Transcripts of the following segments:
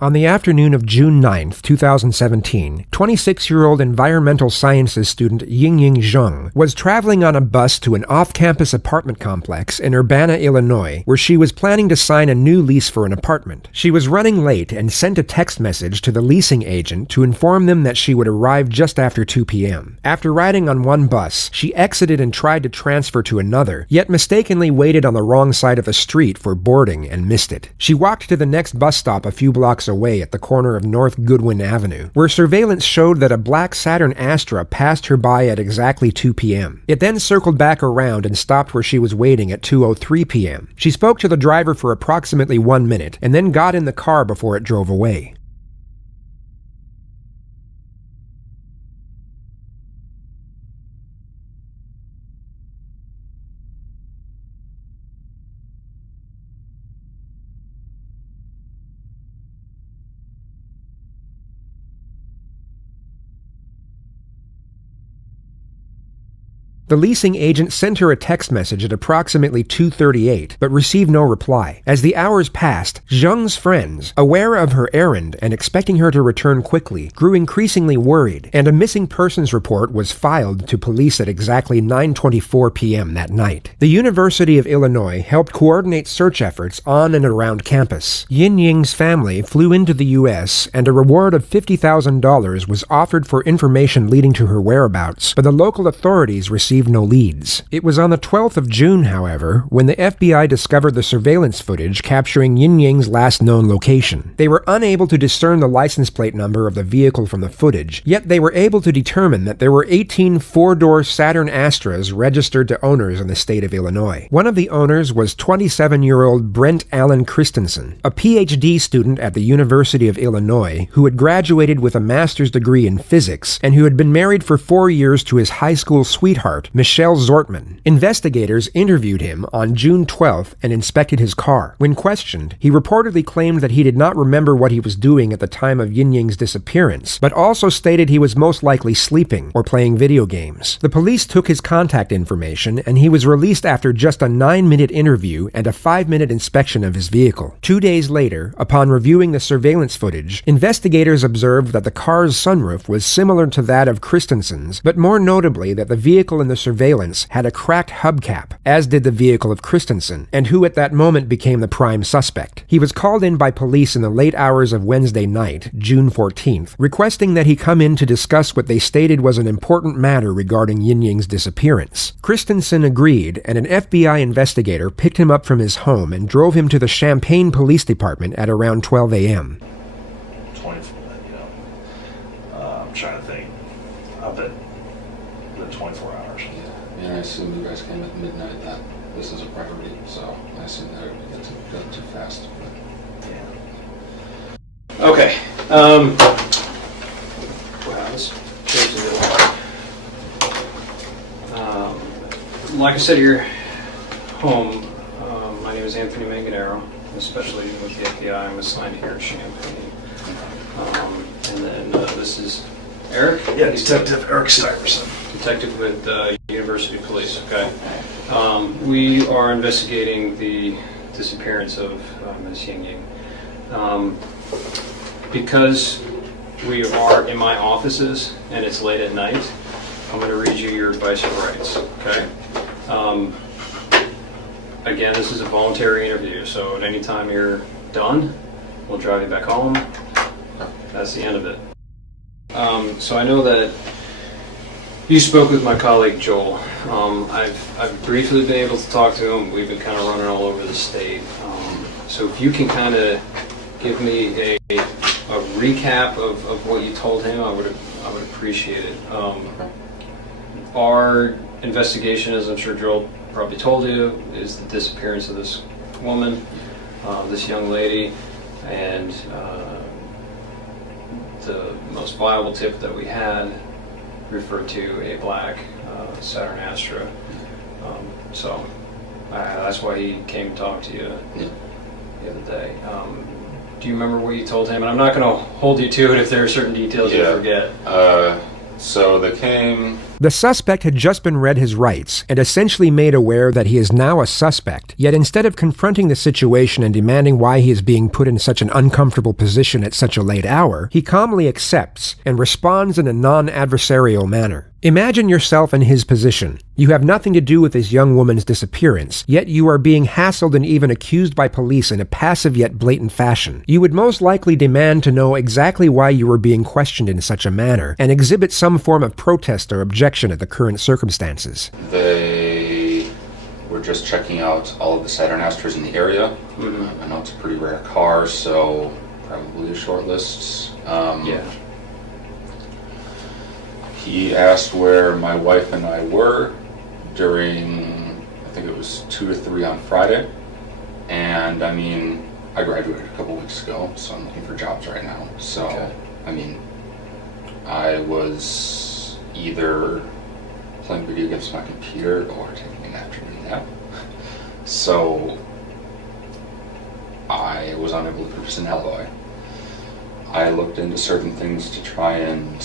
On the afternoon of June 9, 2017, 26-year-old environmental sciences student Yingying Zhang was traveling on a bus to an off-campus apartment complex in Urbana, Illinois, where she was planning to sign a new lease for an apartment. She was running late and sent a text message to the leasing agent to inform them that she would arrive just after 2 p.m. After riding on one bus, she exited and tried to transfer to another, yet mistakenly waited on the wrong side of the street for boarding and missed it. She walked to the next bus stop a few blocks away at the corner of North Goodwin Avenue, where surveillance showed that a black Saturn Astra passed her by at exactly 2 p.m. It then circled back around and stopped where she was waiting at 2:03 p.m. She spoke to the driver for approximately 1 minute and then got in the car before it drove away. The leasing agent sent her a text message at approximately 2:38, but received no reply. As the hours passed, Zhang's friends, aware of her errand and expecting her to return quickly, grew increasingly worried, and a missing persons report was filed to police at exactly 9:24 p.m. that night. The University of Illinois helped coordinate search efforts on and around campus. Yingying's family flew into the U.S., and a reward of $50,000 was offered for information leading to her whereabouts, but the local authorities received no leads. It was on the 12th of June, however, when the FBI discovered the surveillance footage capturing Yingying's last known location. They were unable to discern the license plate number of the vehicle from the footage, yet they were able to determine that there were 18 four-door Saturn Astras registered to owners in the state of Illinois. One of the owners was 27-year-old Brendt Christensen, a PhD student at the University of Illinois who had graduated with a master's degree in physics and who had been married for 4 years to his high school sweetheart, Michelle Zortman. Investigators interviewed him on June 12th and inspected his car. When questioned, he reportedly claimed that he did not remember what he was doing at the time of Yingying's disappearance, but also stated he was most likely sleeping or playing video games. The police took his contact information, and he was released after just a 9-minute interview and a 5-minute inspection of his vehicle. 2 days later, upon reviewing the surveillance footage, investigators observed that the car's sunroof was similar to that of Christensen's, but more notably that the vehicle in the surveillance had a cracked hubcap, as did the vehicle of Christensen, and who at that moment became the prime suspect. He was called in by police in the late hours of Wednesday night, June 14th, requesting that he come in to discuss what they stated was an important matter regarding Yingying's disappearance. Christensen agreed, and an FBI investigator picked him up from his home and drove him to the Champaign Police Department at around 12 a.m. 24, I'm trying to think. I bet the 24 hours. Yeah, I assume you guys came at midnight, that this is a priority, so I assume that it would get too fast. But yeah. Okay. Wow, this changes it a lot. Like I said, you're home. My name is Anthony Manganero, especially with the FBI. I'm assigned here at Champaign. And then this is Eric? Yeah, Detective Eric Stuyvesant. Detective with University Police, okay. We are investigating the disappearance of Ms. Yingying. Because we are in my offices and it's late at night, I'm going to read you your advice of rights, okay? Again, this is a voluntary interview, so at any time you're done, we'll drive you back home. That's the end of it. So I know that you spoke with my colleague Joel. I've briefly been able to talk to him. We've been kind of running all over the state. So if you can kind of give me a recap of what you told him, I would appreciate it. Our investigation, as I'm sure Joel probably told you, is the disappearance of this woman, this young lady, and the most viable tip that we had referred to a black Saturn Astra. So that's why he came to talk to you the other day. Do you remember what you told him? And I'm not going to hold you to it if there are certain details you forget. So they came... The suspect had just been read his rights and essentially made aware that he is now a suspect, yet instead of confronting the situation and demanding why he is being put in such an uncomfortable position at such a late hour, he calmly accepts and responds in a non-adversarial manner. Imagine yourself in his position. You have nothing to do with this young woman's disappearance, yet you are being hassled and even accused by police in a passive yet blatant fashion. You would most likely demand to know exactly why you were being questioned in such a manner, and exhibit some form of protest or objection at the current circumstances. They were just checking out all of the Saturn Astros in the area. I know it's a pretty rare car, so probably a short list. Yeah. He asked where my wife and I were during, I think it was 2 to 3 on Friday. And I mean, I graduated a couple weeks ago, so I'm looking for jobs right now. So, Okay. I mean, I was either playing video games on my computer or taking an afternoon nap. So, I was unable to produce an alibi. I looked into certain things to try and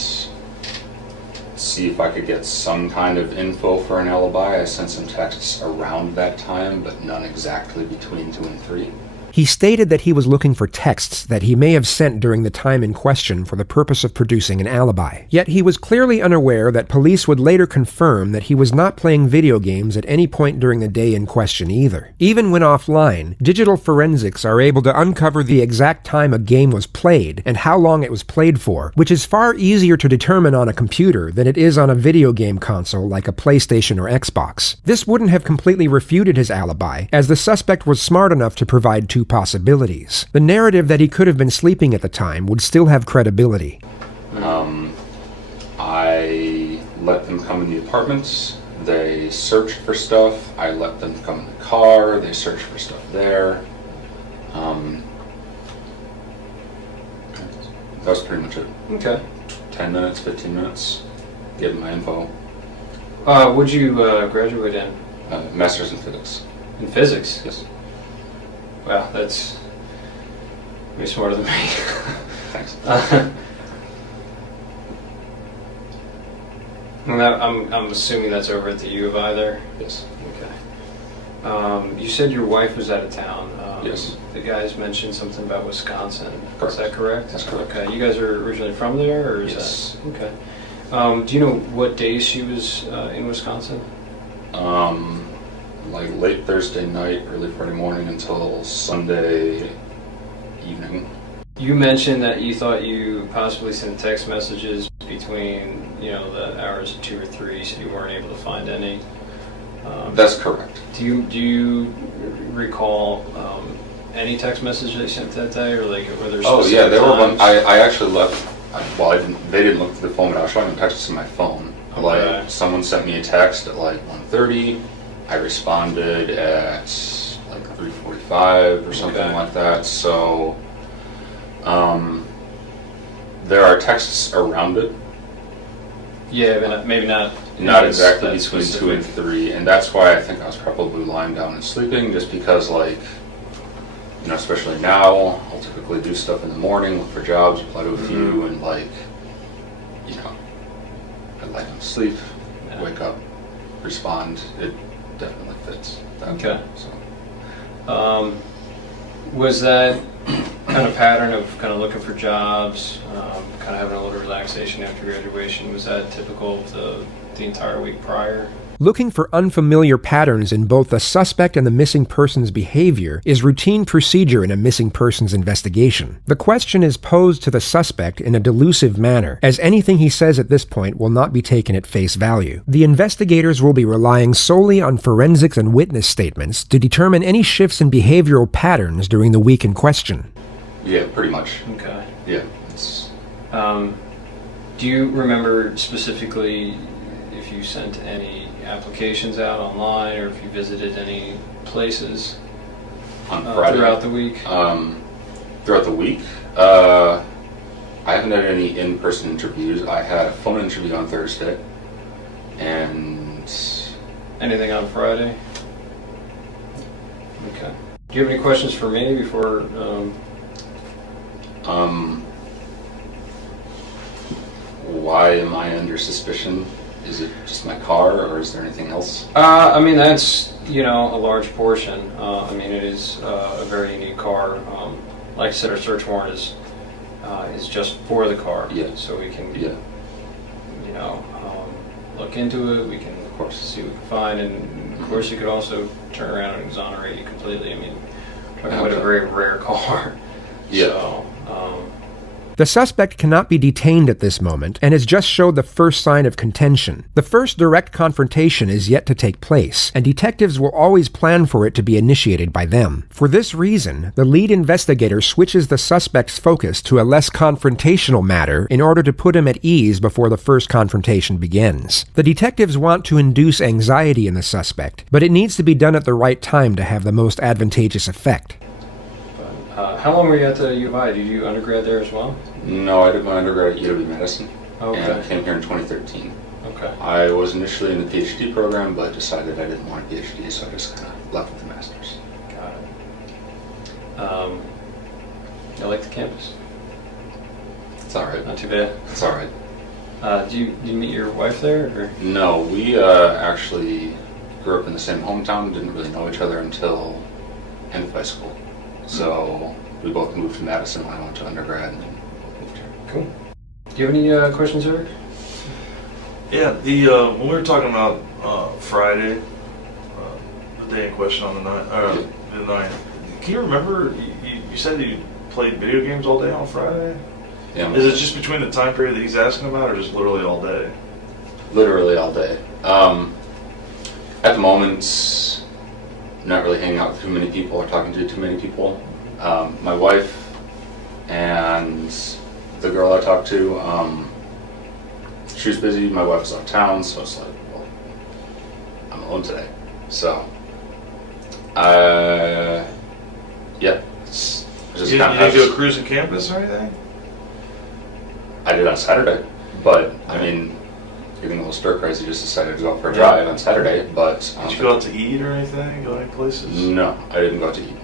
see if I could get some kind of info for an alibi. I sent some texts around that time, but none exactly between 2 and 3. He stated that he was looking for texts that he may have sent during the time in question for the purpose of producing an alibi. Yet he was clearly unaware that police would later confirm that he was not playing video games at any point during the day in question either. Even when offline, digital forensics are able to uncover the exact time a game was played and how long it was played for, which is far easier to determine on a computer than it is on a video game console like a PlayStation or Xbox. This wouldn't have completely refuted his alibi, as the suspect was smart enough to provide 2 possibilities. The narrative that he could have been sleeping at the time would still have credibility. I let them come in the apartments. They searched for stuff. I let them come in the car. They searched for stuff there. That was pretty much it. Okay. 10 minutes, 15 minutes. Give them my info. What'd you graduate in? Master's in physics. In physics? Yes. Wow, that's way smarter than me. Thanks. And I'm assuming that's over at the U of I there? Yes. Okay. You said your wife was out of town. Yes. The guys mentioned something about Wisconsin. Correct. Is that correct? That's correct. Okay. You guys are originally from there, or is Yes. that okay? Do you know what days she was in Wisconsin? Like late Thursday night, early Friday morning until Sunday evening. You mentioned that you thought you possibly sent text messages between, the hours of 2 or 3, so you weren't able to find any. That's correct. Do you recall any text messages they sent that day, or were there? Oh yeah, there were times? one. I actually left. Well, they didn't look through the phone, but I was showing them texts on my phone. Okay. Like someone sent me a text at like 1:30. I responded at like 3:45 or something Okay. like that. So there are texts around it. Yeah, but maybe not. Not exactly that between specific. 2 and 3, and that's why I think I was probably lying down and sleeping, just because, like, especially now, I'll typically do stuff in the morning, look for jobs, apply to a few, and like, I lie down to sleep, Yeah. wake up, respond. It definitely fits. That Okay. way, so. Was that kind of pattern of kind of looking for jobs, kind of having a little relaxation after graduation, was that typical of the entire week prior? Looking for unfamiliar patterns in both the suspect and the missing person's behavior is routine procedure in a missing persons investigation. The question is posed to the suspect in a delusive manner, as anything he says at this point will not be taken at face value. The investigators will be relying solely on forensics and witness statements to determine any shifts in behavioral patterns during the week in question. Yeah, pretty much. Okay. Yeah. It's, Do you remember specifically if you sent any applications out online, or if you visited any places on Friday. throughout the week? Throughout the week, I haven't had any in-person interviews. I had a phone interview on Thursday, and Anything on Friday? Okay. Do you have any questions for me before? why am I under suspicion Is it just my car, or is there anything else? I mean, that's, a large portion. I mean, it is a very unique car. Like I said, our search warrant is just for the car. Yeah. So we can, Yeah. look into it. We can, of course, see what we can find. And, of course, you could also turn around and exonerate you completely. I mean, we're talking about a very rare car. Yeah. So, The suspect cannot be detained at this moment and has just showed the first sign of contention. The first direct confrontation is yet to take place, and detectives will always plan for it to be initiated by them. For this reason, the lead investigator switches the suspect's focus to a less confrontational matter in order to put him at ease before the first confrontation begins. The detectives want to induce anxiety in the suspect, but it needs to be done at the right time to have the most advantageous effect. how long were you at the U of I? Did you do undergrad there as well? No, I did my undergrad at UW Medicine. Okay. And I came here in 2013. Okay. I was initially in the PhD program, but decided I didn't want a PhD, so I just kind of left with the master's. Got it. I like the campus. It's all right. Not too bad. It's all right. Did you meet your wife there? Or? No, we actually grew up in the same hometown. Didn't really know each other until end of high school. So we both moved to Madison when I went to undergrad and then moved here. Cool. Do you have any questions, Eric? Yeah, when we were talking about Friday, the day in question on the night, can you remember, you said you played video games all day on Friday? Yeah. Is it just between the time period that he's asking about, or just literally all day? Literally all day. At the moment, not really hanging out with too many people or talking to too many people. My wife and the girl I talked to, she was busy, my wife was out of town, so it's like, well, I'm alone today. So, yeah, it's just You kind didn't of go cruising campus or anything? I did on Saturday, but I mean, getting a little stir crazy, just decided to go out for a drive on Saturday, but... Did you go out to eat or anything? Go any places? No, I didn't go out to eat.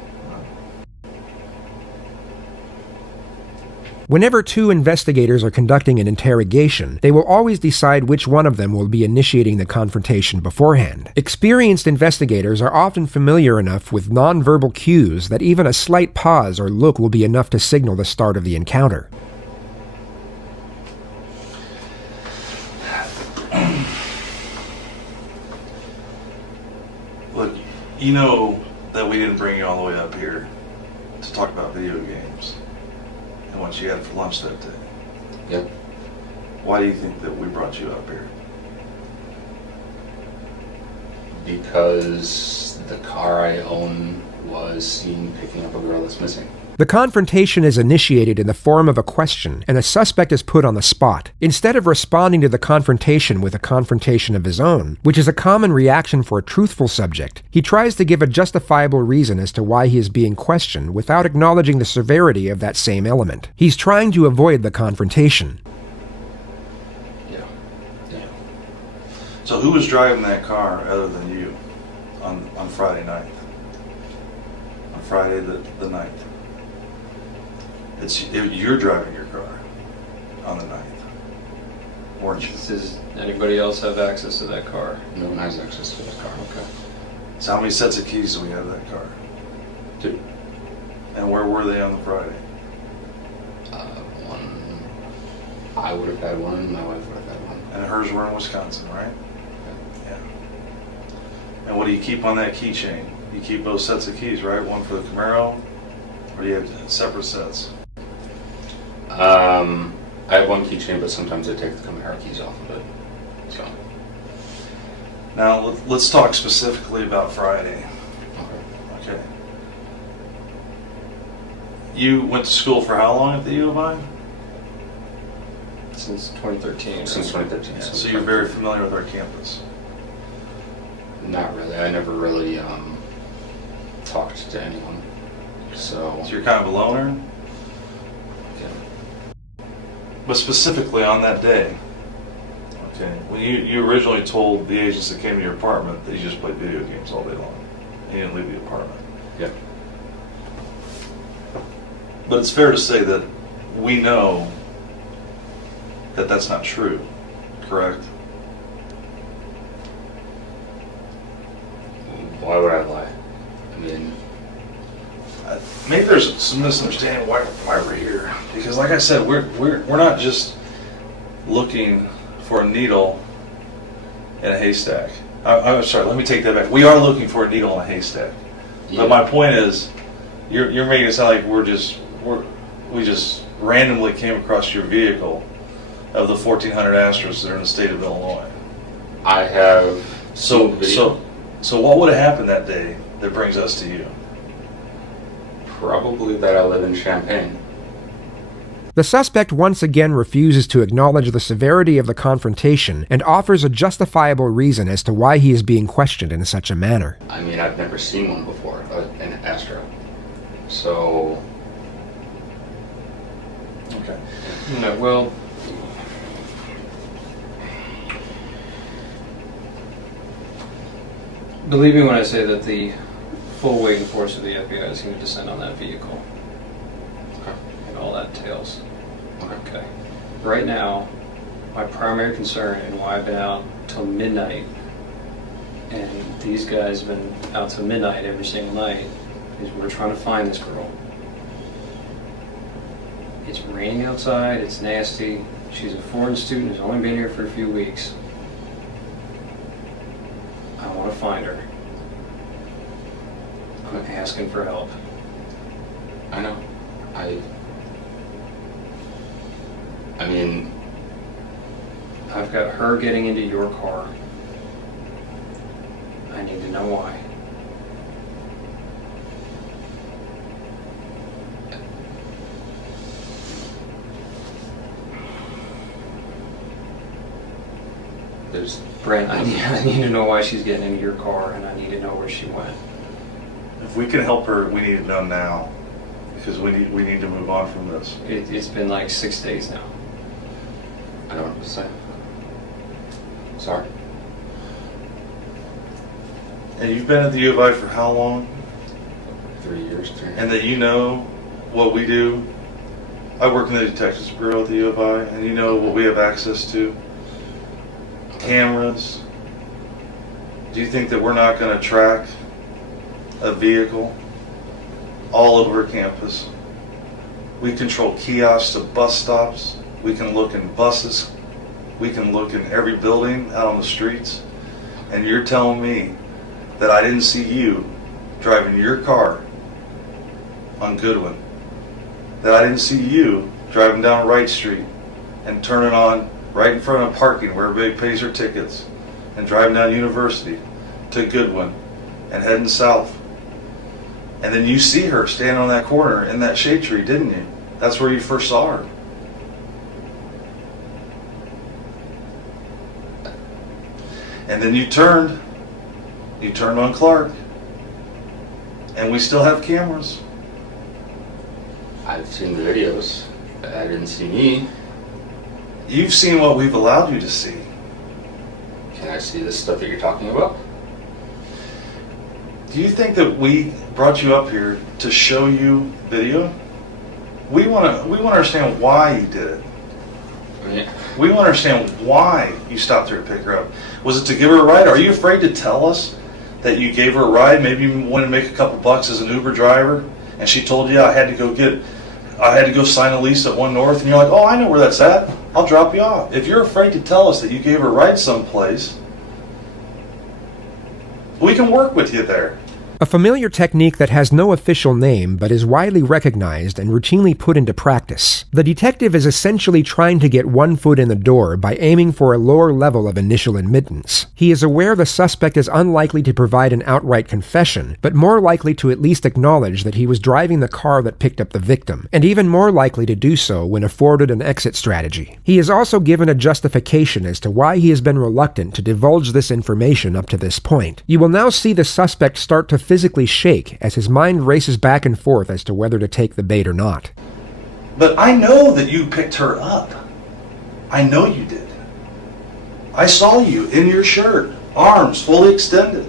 Whenever two investigators are conducting an interrogation, they will always decide which one of them will be initiating the confrontation beforehand. Experienced investigators are often familiar enough with nonverbal cues that even a slight pause or look will be enough to signal the start of the encounter. Look, you know that we didn't bring you all the way up here to talk about video games and what you had for lunch that day. Yep. Why do you think that we brought you up here? Because the car I own was seen picking up a girl that's missing. The confrontation is initiated in the form of a question, and the suspect is put on the spot. Instead of responding to the confrontation with a confrontation of his own, which is a common reaction for a truthful subject, he tries to give a justifiable reason as to why he is being questioned without acknowledging the severity of that same element. He's trying to avoid the confrontation. Yeah. So who was driving that car other than you on Friday night? On Friday the 9th. You're driving your car on the 9th, weren't you? Does anybody else have access to that car? No one has access to the car. Okay. So how many sets of keys do we have to that car? 2. And where were they on the Friday? One, I would have had one, and my wife would have had one. And hers were in Wisconsin, right? Yeah. And what do you keep on that keychain? You keep both sets of keys, right? One for the Camaro, or do you have separate sets? I have one keychain, but sometimes I take the Camaro keys off of it. So. Now let's talk specifically about Friday. Okay. You went to school for how long at the U of I? Since 2013. Since 2013. Yeah, so you're very familiar with our campus. Not really. I never really talked to anyone. So you're kind of a loner? Yeah. But specifically on that day, okay, when you originally told the agents that came to your apartment that you just played video games all day long, and you didn't leave the apartment. Yeah. But it's fair to say that we know that that's not true, correct? there's some misunderstanding why we're here. Because like I said, we're not just looking for a needle in a haystack. I'm sorry, let me take that back. We are looking for a needle in a haystack. Yeah. But my point is, you're making it sound like we just randomly came across your vehicle of the 1,400 Astros that are in the state of Illinois. I have So seen the video. so what would have happened that day that brings us to you? Probably that I live in Champaign. The suspect once again refuses to acknowledge the severity of the confrontation and offers a justifiable reason as to why he is being questioned in such a manner. I mean, I've never seen one before, an Astro. So, Okay. No, well, believe me when I say that the full weight and force of the FBI is going to descend on that vehicle. Okay. And all that entails. Okay. Okay. Right now, my primary concern and why I've been out till midnight, and these guys have been out till midnight every single night, is we're trying to find this girl. It's raining outside, it's nasty. She's a foreign student who's only been here for a few weeks. I want to find her. I'm asking for help. I know. I mean, I've got her getting into your car. I need to know why. there's Brent, I need to know why she's getting into your car, and I need to know where she went. If we can help her, we need it done now, because we need to move on from this. It's been like 6 days now. I don't know what to say. Sorry. And you've been at the U of I for how long? 3 years. And that you know what we do. I work in the Detectives Bureau at the U of I, and you know what we have access to. Cameras. Do you think that we're not going to track a vehicle all over campus? We control kiosks at bus stops. We can look in buses. We can look in every building out on the streets. And you're telling me that I didn't see you driving your car on Goodwin, that I didn't see you driving down Wright Street and turning on right in front of parking where everybody pays their tickets and driving down University to Goodwin and heading south. And then you see her standing on that corner in that shade tree, didn't you? That's where you first saw her. And then you turned on Clark. And we still have cameras. I've seen the videos. I didn't see me. You've seen what we've allowed you to see. Can I see this stuff that you're talking about? Do you think that we brought you up here to show you video? We want to understand why you did it. Yeah. We want to understand why you stopped her to pick her up. Was it to give her a ride? Are you afraid to tell us that you gave her a ride? Maybe you wanted to make a couple bucks as an Uber driver, and she told you I had to go sign a lease at One North, and you're like, oh, I know where that's at. I'll drop you off. If you're afraid to tell us that you gave her a ride someplace, we can work with you there. A familiar technique that has no official name but is widely recognized and routinely put into practice. The detective is essentially trying to get one foot in the door by aiming for a lower level of initial admittance. He is aware the suspect is unlikely to provide an outright confession, but more likely to at least acknowledge that he was driving the car that picked up the victim, and even more likely to do so when afforded an exit strategy. He is also given a justification as to why he has been reluctant to divulge this information up to this point. You will now see the suspect start to physically shake as his mind races back and forth as to whether to take the bait or not. But I know that you picked her up. I know you did. I saw you in your shirt, arms fully extended.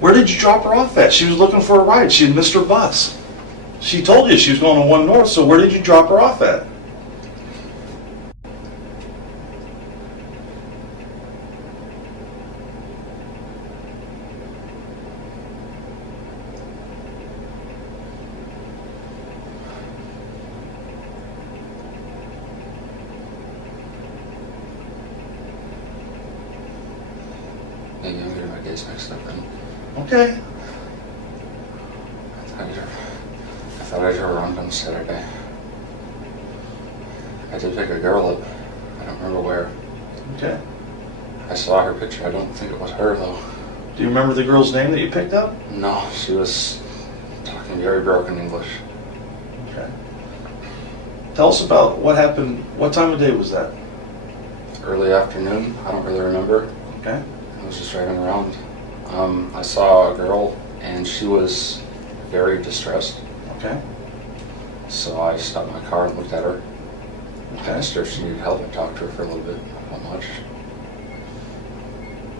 Where did you drop her off at? She was looking for a ride. She had missed her bus. She told you she was going to One North, so where did you drop her off at? Maybe I'm getting my days mixed up then. Okay. I thought I drove around on Saturday. I did pick a girl up. I don't remember where. Okay. I saw her picture. I don't think it was her, though. Do you remember the girl's name that you picked up? No, she was talking very broken English. Okay. Tell us about what happened. What time of day was that? Early afternoon. I don't really remember. Okay. I was just driving around. I saw a girl, and she was very distressed. Okay. So I stopped my car and looked at her. I Okay. asked her if she needed help. I talked to her for a little bit. Not much.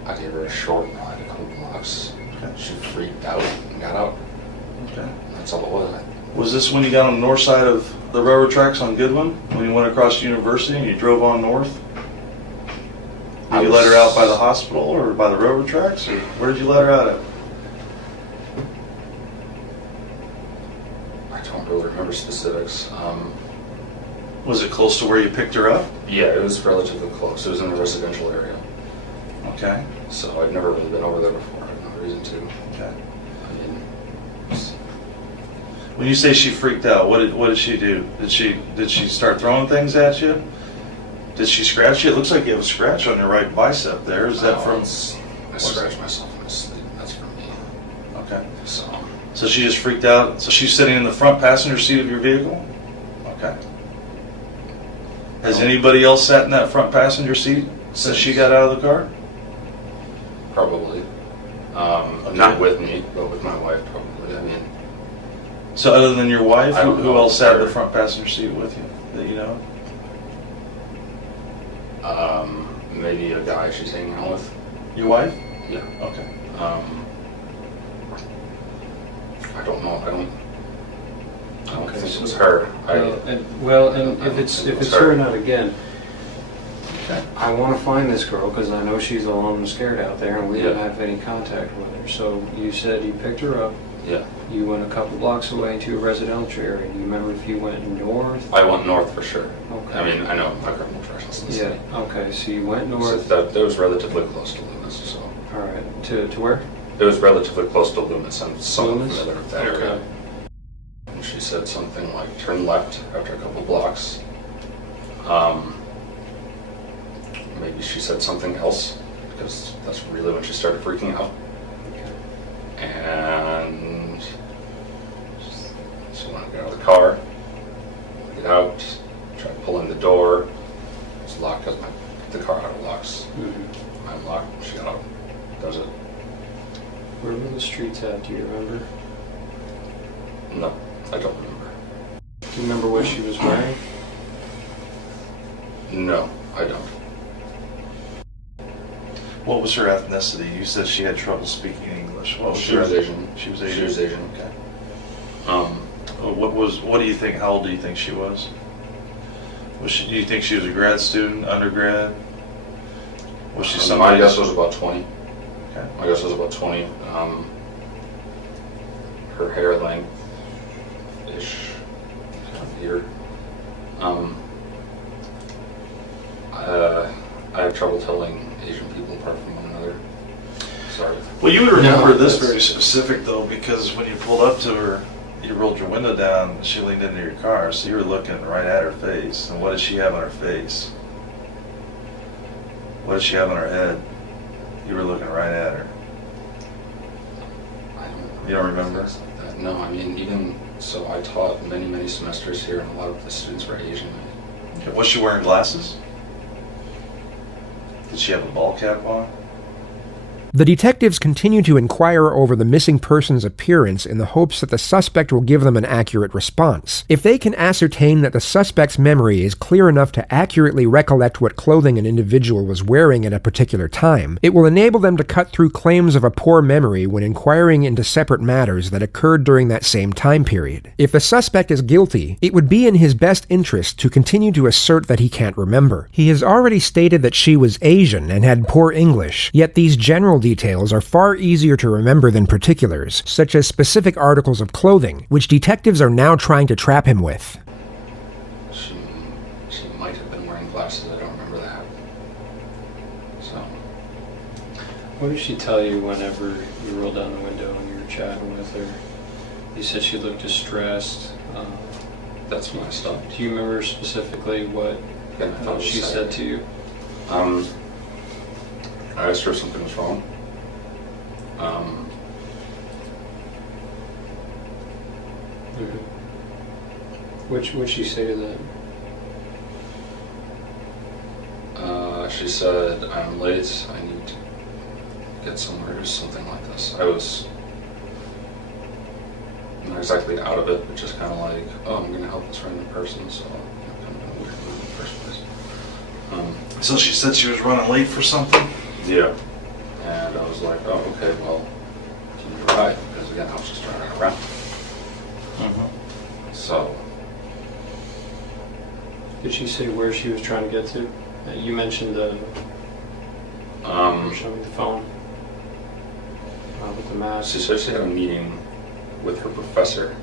I gave her a short ride, a couple blocks. Okay. She freaked out and got out. Okay. That's all it was. Was this when you got on the north side of the railroad tracks on Goodwin? When you went across University and you drove on north? Did you let her out by the hospital or by the railroad tracks? Or where did you let her out at? I don't really remember specifics. Was it close to where you picked her up? Yeah, it was relatively close. It was in a residential area. Okay. So I'd never really been over there before. I had no reason to. Okay. I mean, When you say she freaked out, what did she do? Did she start throwing things at you? Did she scratch you? It looks like you have a scratch on your right bicep there. Is that from? I scratched myself in my sleep. That's from me. Okay. So she just freaked out. So she's sitting in the front passenger seat of your vehicle? Okay. Has anybody else sat in that front passenger seat since she got out of the car? probably. Not with me, but with my wife probably. I mean, So other than your wife, I don't who know. else sat in the front passenger seat with you that you know? maybe a guy she's hanging out with. Your wife? Yeah. Okay. I don't know. I don't Okay, think so- it was her. And if it's her not again, Okay. I want to find this girl because I know she's alone and scared out there, and we don't Yeah. have any contact with her. So you said you picked her up. Yeah. You went a couple blocks away into a residential area. Do you remember if you went north? I went north for sure. Okay. I mean, I know my criminal directions in the Yeah. city. Okay. So you went So north. that was relatively close to Loomis, so. All right. To where? It was relatively close to Loomis. I'm somewhat Loomis? familiar with that area. Okay. And she said something like, turn left after a couple blocks. Maybe she said something else, because that's really when she started freaking out. And she wanted to get out of the car, get out, try pulling the door. It's locked because the car auto locks. Mm-hmm. I unlocked, she got out. That was it. Where were the streets at? Do you remember? No, I don't remember. Do you remember what she was wearing? No, I don't. What was her ethnicity? You said she had trouble speaking English. What was She her- was Asian. She was Asian. She was Asian. Okay. What do you think? How old do you think she was? Do you think she was a grad student, undergrad? Was she my somebody? guess was about 20. Okay. My guess was about 20. Her hair length-ish, here. I have trouble telling Asian people apart from one another. Sorry. Well, you would remember No, this that's- very specific though, because when you pulled up to her, you rolled your window down, and she leaned into your car, so you were looking right at her face. And what did she have on her face? What did she have on her head? You were looking right at her. You don't remember? things like that. No, I mean, even so, I taught many semesters here, and a lot of the students were Asian. Okay. Was she wearing glasses? Did she have a ball cap on? The detectives continue to inquire over the missing person's appearance in the hopes that the suspect will give them an accurate response. If they can ascertain that the suspect's memory is clear enough to accurately recollect what clothing an individual was wearing at a particular time, it will enable them to cut through claims of a poor memory when inquiring into separate matters that occurred during that same time period. If the suspect is guilty, it would be in his best interest to continue to assert that he can't remember. He has already stated that she was Asian and had poor English, yet these general details are far easier to remember than particulars, such as specific articles of clothing, which detectives are now trying to trap him with. She might have been wearing glasses. I don't remember that. So What did she tell you whenever you rolled down the window and you were chatting with her? You said she looked distressed. That's when I stopped. Do you remember specifically what Again, I thought it was she said to you? I asked her if something was wrong. What'd she say to that? She said, I'm late, I need to get somewhere, or something like this. I was not exactly out of it, but just kind of like, oh, I'm going to help this random person, so kind of a weird move in the first place. So she said she was running late for something? Yeah. And I was like, oh, okay, well, can you ride? Because again, I was just driving around. So. Did she say where she was trying to get to? You mentioned showing the phone with the map. She said she had a meeting with her professor.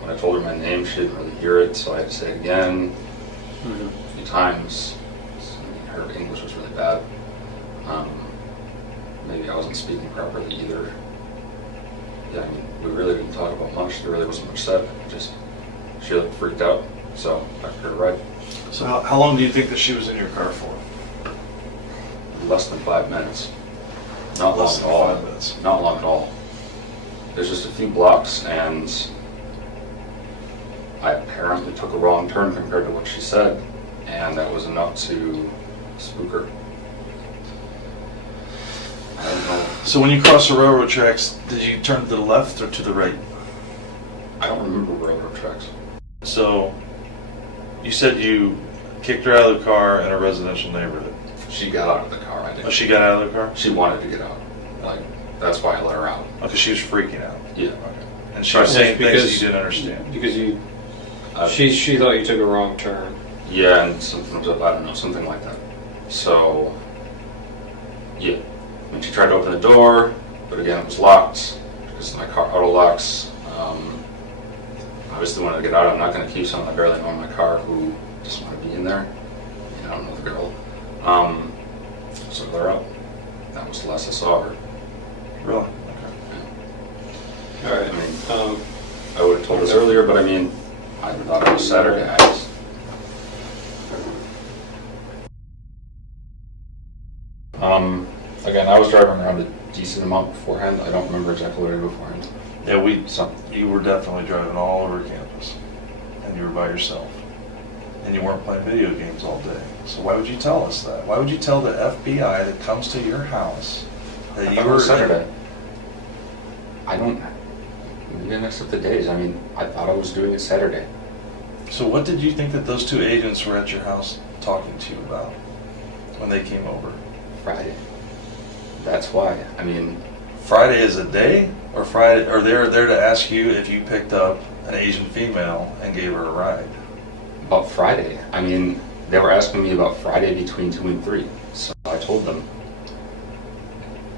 When I told her my name, she didn't really hear it, so I had to say it again a few times. Her English was really bad. Maybe I wasn't speaking properly either. Yeah, I mean, we really didn't talk about much. There really wasn't much said. She looked freaked out, so I took her to ride. So how long do you think that she was in your car for? Less than 5 minutes. Not Less long than at all. 5 minutes. Not long at all. There's just a few blocks, and I apparently took a wrong turn compared to what she said, and that was enough to spook her. I don't know. So when you crossed the railroad tracks, did you turn to the left or to the right? I don't remember railroad tracks. So you said you kicked her out of the car in a residential neighborhood. She got out of the car. I didn't. Oh, she got out of the car? She wanted to get out. Like, that's why I let her out. Okay, she was freaking out. Yeah. Okay. And she was saying things that you didn't understand. Because she thought you took a wrong turn. Yeah, and something was up, I don't know, something like that. So, yeah. When she tried to open the door, but again, it was locked because my car auto locks. Obviously wanted to get out. I'm not going to keep someone I barely know in my car who just want to be in there. I don't know the girl. So I let her out. That was the last I saw her. Really? Okay. All right. I mean, I would have told us earlier, but I mean, I thought it was Saturday. Again, I was driving around a decent amount beforehand. I don't remember exactly what I did beforehand. Yeah, you were definitely driving all over campus, and you were by yourself, and you weren't playing video games all day. So why would you tell us that? Why would you tell the FBI that comes to your house that you were Saturday? I don't. We didn't mix up the days. I mean, I thought I was doing it Saturday. So what did you think that those two agents were at your house talking to you about when they came over? Friday. That's why. I mean, Friday is a day, or Friday, or they're there to ask you if you picked up an Asian female and gave her a ride. about Friday. I mean, they were asking me about Friday between 2 and 3. So I told them.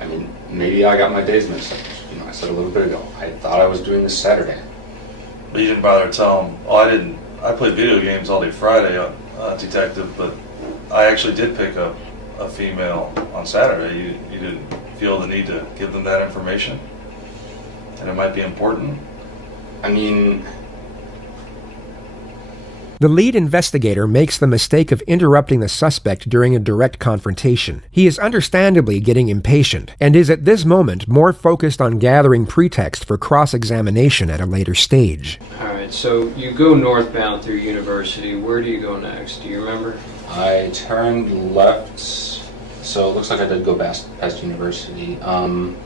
I mean, maybe I got my days mixed up. You know, I said a little bit ago. I thought I was doing this Saturday. But you didn't bother to tell them, oh, I didn't. I played video games all day Friday, detective, but I actually did pick up a female on Saturday. You didn't feel the need to give them that information? And it might be important? I mean... The lead investigator makes the mistake of interrupting the suspect during a direct confrontation. He is understandably getting impatient, and is at this moment more focused on gathering pretext for cross-examination at a later stage. Alright, so you go northbound through University. Where do you go next? Do you remember? I turned left, so it looks like I did go past University. I'm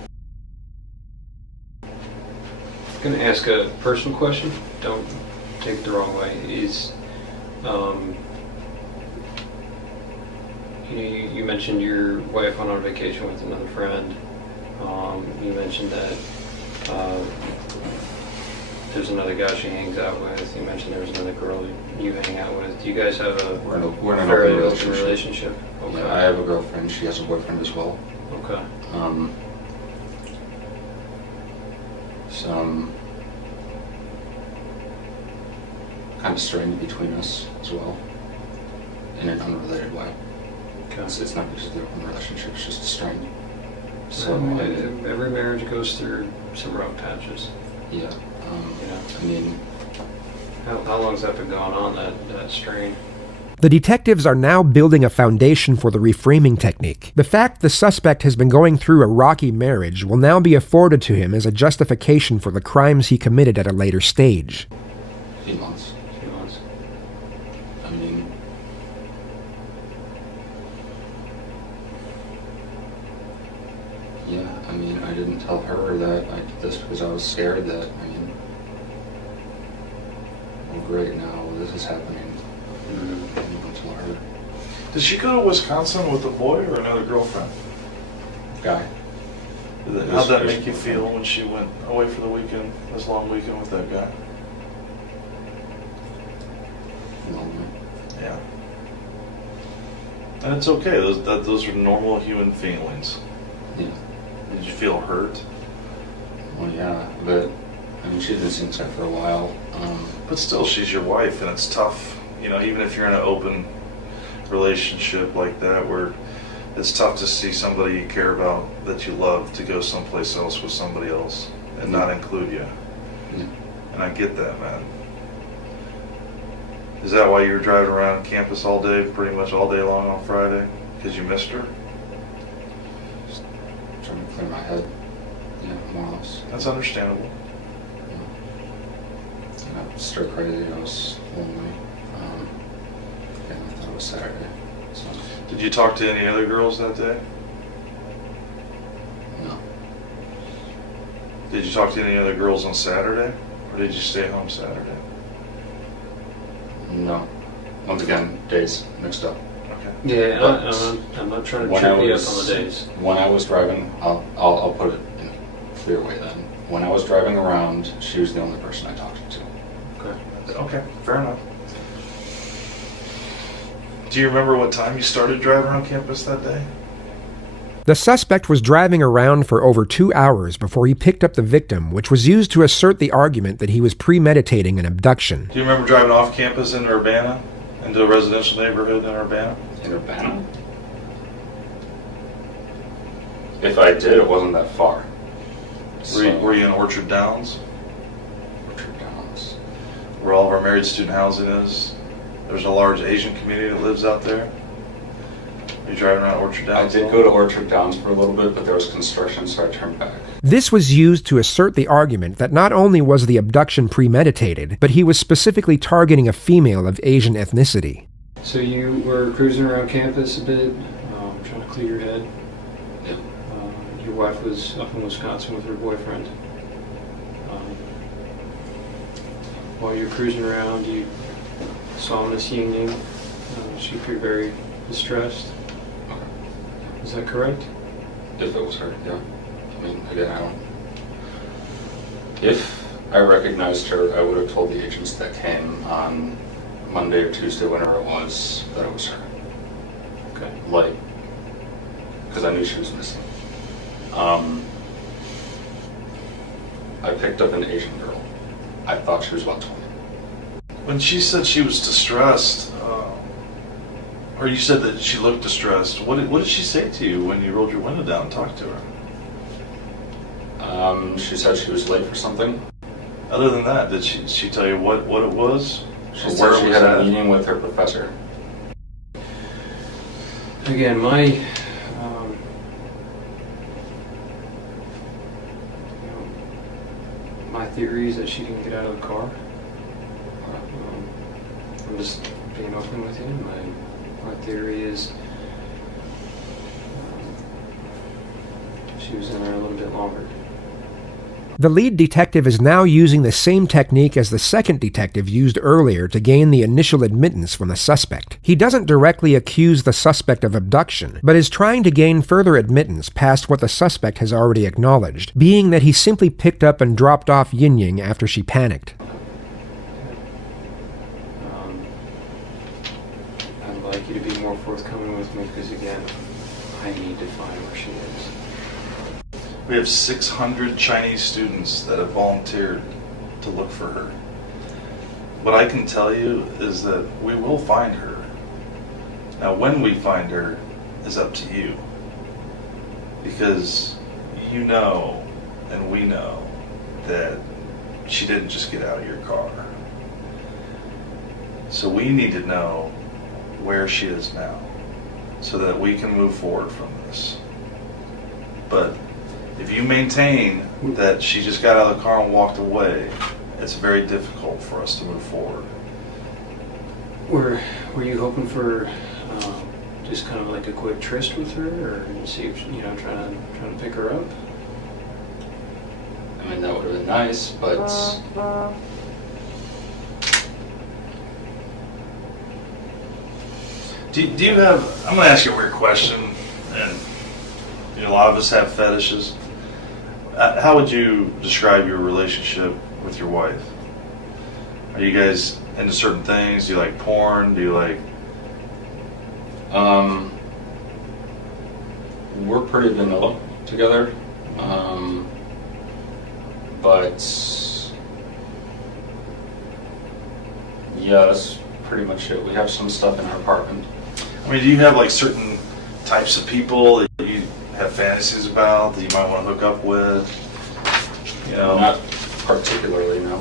going to ask a personal question. Don't take it the wrong way. You mentioned your wife went on vacation with another friend. You mentioned that there's another guy she hangs out with. You mentioned there was another girl you hang out with. Do you guys have a We're in an fairly open open relationship? Okay. Yeah, I have a girlfriend. She has a boyfriend as well. Okay. Some kind of strain between us as well, in an unrelated way. Okay. It's not because of the open relationship, it's just a strain. So every marriage goes through some rough patches. yeah, Yeah. I mean, How long's that been going on, that strain? The detectives are now building a foundation for the reframing technique. The fact the suspect has been going through a rocky marriage will now be afforded to him as a justification for the crimes he committed at a later stage. a few months. A few months. I mean, yeah, I mean, I didn't tell her that I did this because I was scared that, I mean, oh great, now this is happening. I didn't tell her. Did she go to Wisconsin with a boy or another girlfriend? Guy. How'd that make you feel when she went away for the weekend, this long weekend with that guy? Lonely. Yeah. And it's okay. Those are normal human feelings. Yeah. Did you feel hurt? Well, yeah, but, I mean, she's been seeing stuff for a while. But still, she's your wife, and it's tough. You know, even if you're in an open relationship like that, where it's tough to see somebody you care about, that you love, to go someplace else with somebody else and not include you. Yeah. And I get that, man. Is that why you were driving around campus all day, pretty much all day long on Friday? Because you missed her? Just trying to clear my head. Yeah, more or less. That's understandable. I was stir crazy, I was lonely. Yeah, I thought it was Saturday. So, Did you talk to any other girls that day? no. Did you talk to any other girls on Saturday? Or did you stay home Saturday? No. Once again, days mixed up. Okay. Yeah, But I'm not trying to when trip I you up was- on the days. When I was driving, I'll put it in a clear way then. When I was driving around, she was the only person I talked to. Okay. Okay, fair enough. Do you remember what time you started driving around campus that day? The suspect was driving around for over 2 hours before he picked up the victim, which was used to assert the argument that he was premeditating an abduction. Do you remember driving off campus into Urbana? Into a residential neighborhood in Urbana? In Urbana? If I did, it wasn't that far. Were you in Orchard Downs? Orchard Downs. Where all of our married student housing is? There's a large Asian community that lives out there. Are you driving around Orchard I Downs? did go to Orchard Downs for a little bit, but there was construction, so I turned back. This was used to assert the argument that not only was the abduction premeditated, but he was specifically targeting a female of Asian ethnicity. So you were cruising around campus a bit, trying to clear your head. Yeah. Your wife was up in Wisconsin with her boyfriend. While you were cruising around, you saw Miss Yingying. She appeared very distressed. Okay. Is that correct? If it was her, yeah. I mean, again, I don't... If I recognized her, I would have told the agents that came on Monday or Tuesday, whenever it was, that it was her. Okay. Like, because I knew she was missing. I picked up an Asian girl. I thought she was about 20. When she said she was distressed, or you said that she looked distressed, what did she say to you when you rolled your window down and talked to her? She said she was late for something. Other than that, did she tell you what it was? She Or said where she it was had a at? meeting with her professor. Again, my my theory is that she didn't get out of the car. I'm just being open with you. My theory is she was in there a little bit longer. The lead detective is now using the same technique as the second detective used earlier to gain the initial admittance from the suspect. He doesn't directly accuse the suspect of abduction, but is trying to gain further admittance past what the suspect has already acknowledged, being that he simply picked up and dropped off Yingying after she panicked. I'd like you to be more forthcoming with me because, again, I need to find where she is. We have 600 Chinese students that have volunteered to look for her. What I can tell you is that we will find her. Now, when we find her is up to you. Because you know, and we know, that she didn't just get out of your car. So we need to know where she is now, so that we can move forward from this. But if you maintain that she just got out of the car and walked away, it's very difficult for us to move forward. Were you hoping for just kind of like a quick tryst with her, or see if trying to pick her up? I mean, that would have been nice, but Do you have, I'm going to ask you a weird question, and a lot of us have fetishes. How would you describe your relationship with your wife? Are you guys into certain things? Do you like porn? Do you like... we're pretty vanilla together. But yeah, that's pretty much it. We have some stuff in our apartment. I mean, do you have like certain types of people that you have fantasies about that you might want to hook up with? Not particularly, no.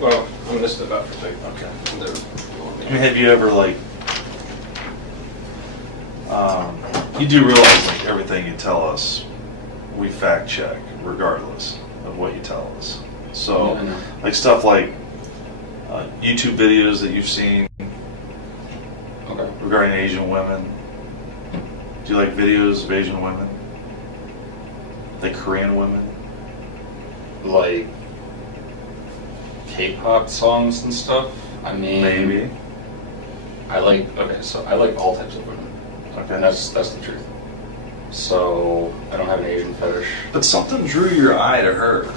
Well, I'm gonna step out for a second. Okay. Okay. I mean, have you ever like... you do realize like everything you tell us, we fact check regardless of what you tell us. So, Yeah, I know. like stuff like YouTube videos that you've seen Okay. regarding Asian women. Do you like videos of Asian women? Like Korean women? Like K-pop songs and stuff. I mean, Maybe. I like all types of women. Okay. And that's the truth. So I don't have an Asian fetish. But something drew your eye to her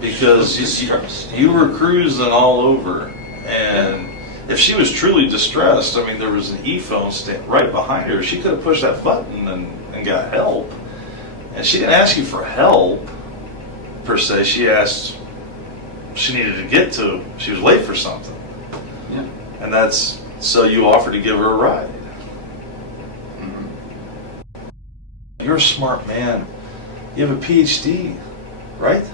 because Distressed. you were cruising all over, and if she was truly distressed, I mean, there was an e-phone stand right behind her. She could have pushed that button and got help. And she didn't ask you for help, per se. She asked, she needed to get to, she was late for something. Yeah. And that's, so you offered to give her a ride. Mm-hmm. You're a smart man. You have a PhD, right?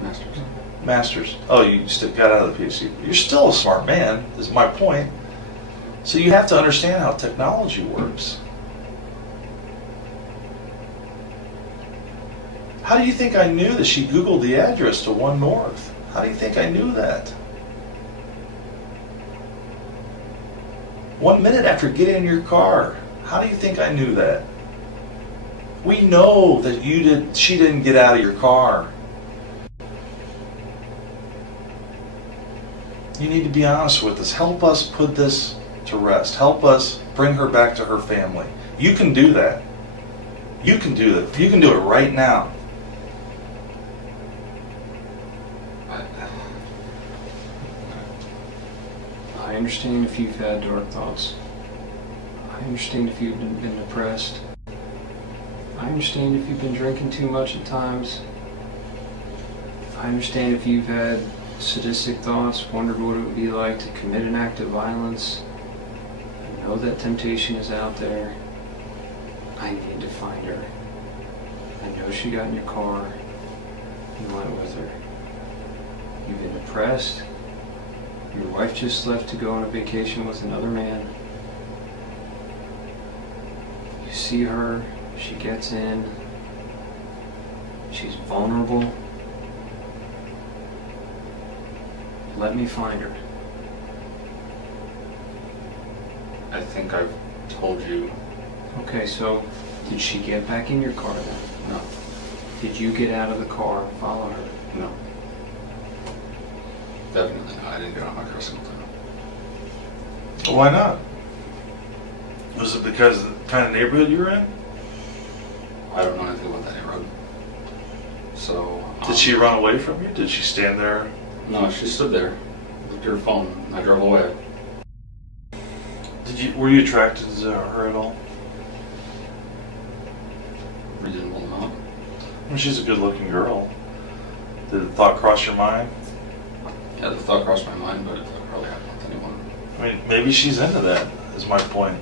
Masters. Master's. Oh, you got out of the PhD. You're still a smart man, is my point. So you have to understand how technology works. How do you think I knew that she Googled the address to 1 North? How do you think I knew that? 1 minute after getting in your car. How do you think I knew that? We know that she didn't get out of your car. You need to be honest with us. Help us put this to rest. Help us bring her back to her family. You can do that. You can do that. You can do it right now. I understand if you've had dark thoughts. I understand if you've been depressed. I understand if you've been drinking too much at times. I understand if you've had sadistic thoughts, wondered what it would be like to commit an act of violence. I know that temptation is out there. I need to find her. I know she got in your car and went with her. You've been depressed. Your wife just left to go on a vacation with another man. You see her, she gets in, she's vulnerable. Let me find her. I think I've told you. Okay, so did she get back in your car then? No. Did you get out of the car and follow her? No. Definitely not. I didn't get on my car a single time. Why not? Was it because of the kind of neighborhood you were in? I don't know anything about that neighborhood. So. Did she run away from you? Did she stand there? No, she stood there, looked at her phone, and I drove away. Were you attracted to her at all? Reasonable amount. I mean, she's a good-looking girl. Did the thought cross your mind? Yeah, the thought crossed my mind, but it probably happened with anyone. I mean, maybe she's into that, is my point.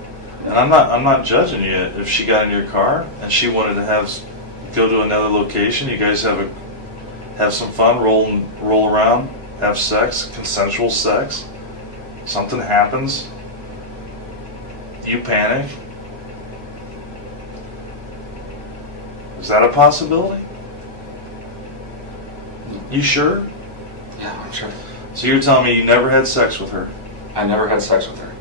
And I'm not judging you. If she got in your car and she wanted to go to another location, you guys have some fun, roll around, have sex, consensual sex. Something happens. You panic. Is that a possibility? You sure? Yeah, I'm sure. So you're telling me you never had sex with her? I never had sex with her.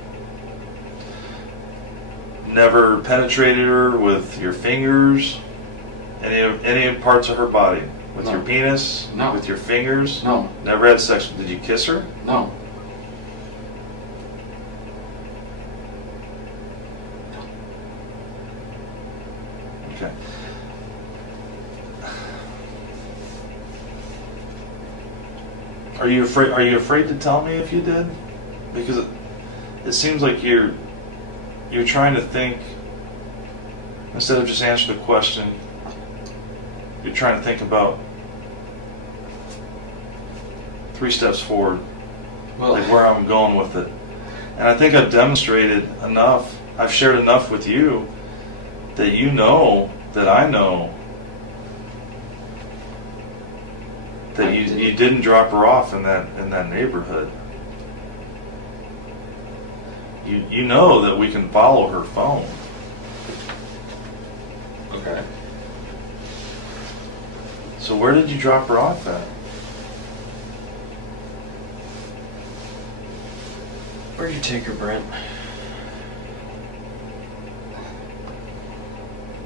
Never penetrated her with your fingers? Any parts of her body? With No. your penis? No. With your fingers? No. Never had sex. Did you kiss her? No. Okay. Are you afraid to tell me if you did? Because it seems like you're trying to think, instead of just answering the question, you're trying to think about 3 steps forward, Well, like where I'm going with it. And I think I've demonstrated enough, I've shared enough with you that you know that I know that you didn't drop her off in that neighborhood. You know that we can follow her phone. okay. So where did you drop her off at? Where'd you take her, Brent?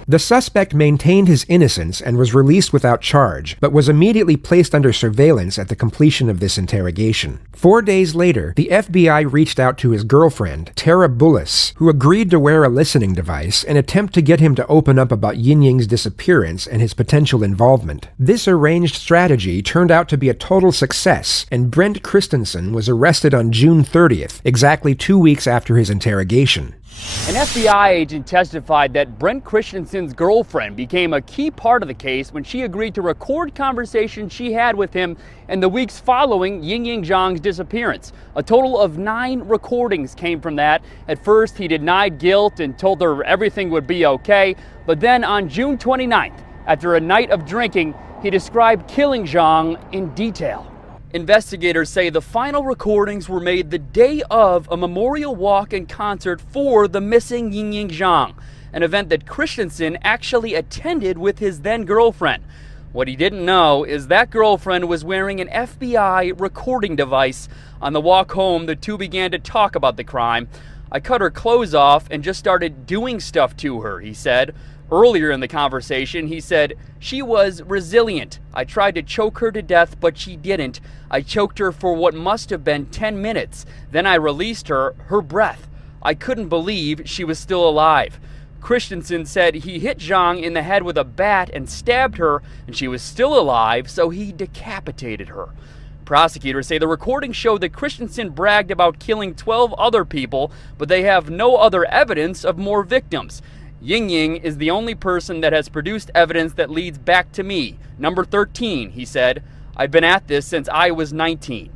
The suspect maintained his innocence and was released without charge, but was immediately placed under surveillance at the completion of this interrogation. 4 days later, the FBI reached out to his girlfriend, Tara Bullis, who agreed to wear a listening device and attempt to get him to open up about Yingying's disappearance and his potential involvement. This arranged strategy turned out to be a total success, and Brendt Christensen was arrested on June 30th, exactly 2 weeks after his interrogation. An FBI agent testified that Brendt Christensen's girlfriend became a key part of the case when she agreed to record conversations she had with him in the weeks following Yingying Zhang's disappearance. A total of 9 recordings came from that. At first, he denied guilt and told her everything would be okay. But then on June 29th, after a night of drinking, he described killing Zhang in detail. Investigators say the final recordings were made the day of a memorial walk and concert for the missing Yingying Zhang, an event that Christensen actually attended with his then-girlfriend. What he didn't know is that girlfriend was wearing an FBI recording device. On the walk home, the two began to talk about the crime. "I cut her clothes off and just started doing stuff to her," he said. Earlier in the conversation, he said, "She was resilient. I tried to choke her to death, but she didn't. I choked her for what must have been 10 minutes. Then I released her breath. I couldn't believe she was still alive." Christensen said he hit Zhang in the head with a bat and stabbed her, and she was still alive, so he decapitated her. Prosecutors say the recordings show that Christensen bragged about killing 12 other people, but they have no other evidence of more victims. Yingying is the only person that has produced evidence that leads back to me. Number 13, he said. "I've been at this since I was 19.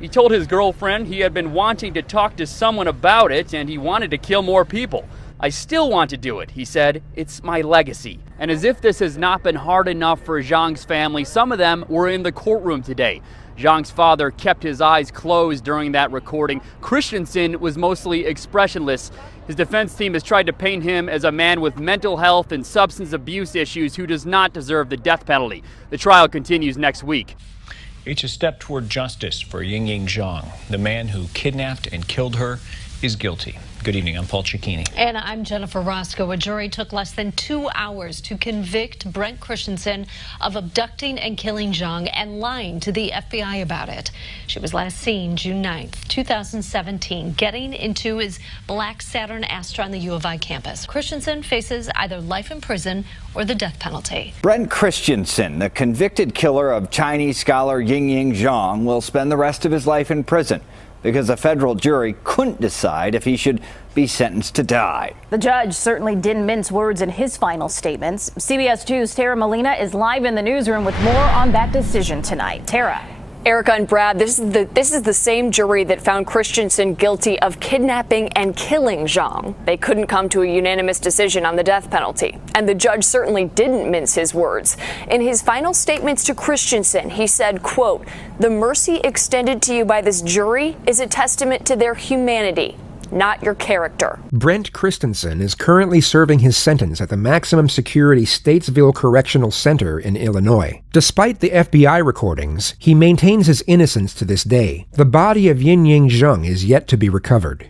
He told his girlfriend he had been wanting to talk to someone about it and he wanted to kill more people. "I still want to do it," he said. "It's my legacy." And as if this has not been hard enough for Zhang's family, some of them were in the courtroom today. Zhang's father kept his eyes closed during that recording. Christensen was mostly expressionless. His defense team has tried to paint him as a man with mental health and substance abuse issues who does not deserve the death penalty. The trial continues next week. It's a step toward justice for Yingying Zhang. The man who kidnapped and killed her is guilty. Good evening, I'm Paul Cicchini. And I'm Jennifer Roscoe. A jury took less than 2 hours to convict Brendt Christensen of abducting and killing Zhang and lying to the FBI about it. She was last seen June 9th, 2017, getting into his black Saturn Astra on the U of I campus. Christensen faces either life in prison or the death penalty. Brendt Christensen, the convicted killer of Chinese scholar Yingying Zhang, will spend the rest of his life in prison because a federal jury couldn't decide if he should be sentenced to die. The judge certainly didn't mince words in his final statements. CBS 2's Tara Molina is live in the newsroom with more on that decision tonight. Tara. Erica and Brad, this is the same jury that found Christensen guilty of kidnapping and killing Zhang. They couldn't come to a unanimous decision on the death penalty, and the judge certainly didn't mince his words. In his final statements to Christensen, he said, quote, "The mercy extended to you by this jury is a testament to their humanity, not your character." Brendt Christensen is currently serving his sentence at the maximum security Statesville Correctional Center in Illinois. Despite the FBI recordings, he maintains his innocence to this day. The body of Yingying Zhang is yet to be recovered.